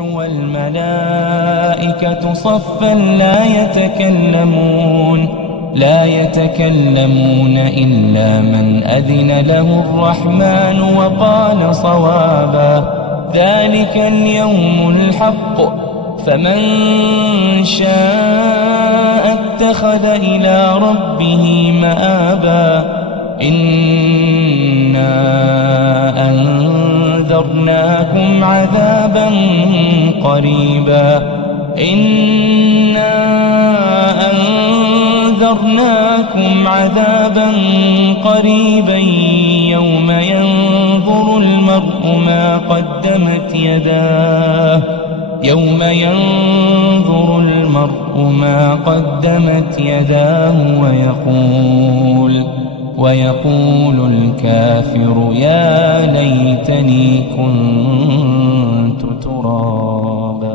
والملائكة صفا لا يتكلمون إلا من أذن له الرحمن وقال صوابا. ذلك اليوم الحق، فمن شاء اتخذ إلى ربه مآبا. إنا أنذرناكم عذابا قريبا يوم ينظر المرء ما قدمت يداه ويقول الكافر يا ليتني كنت ترابا.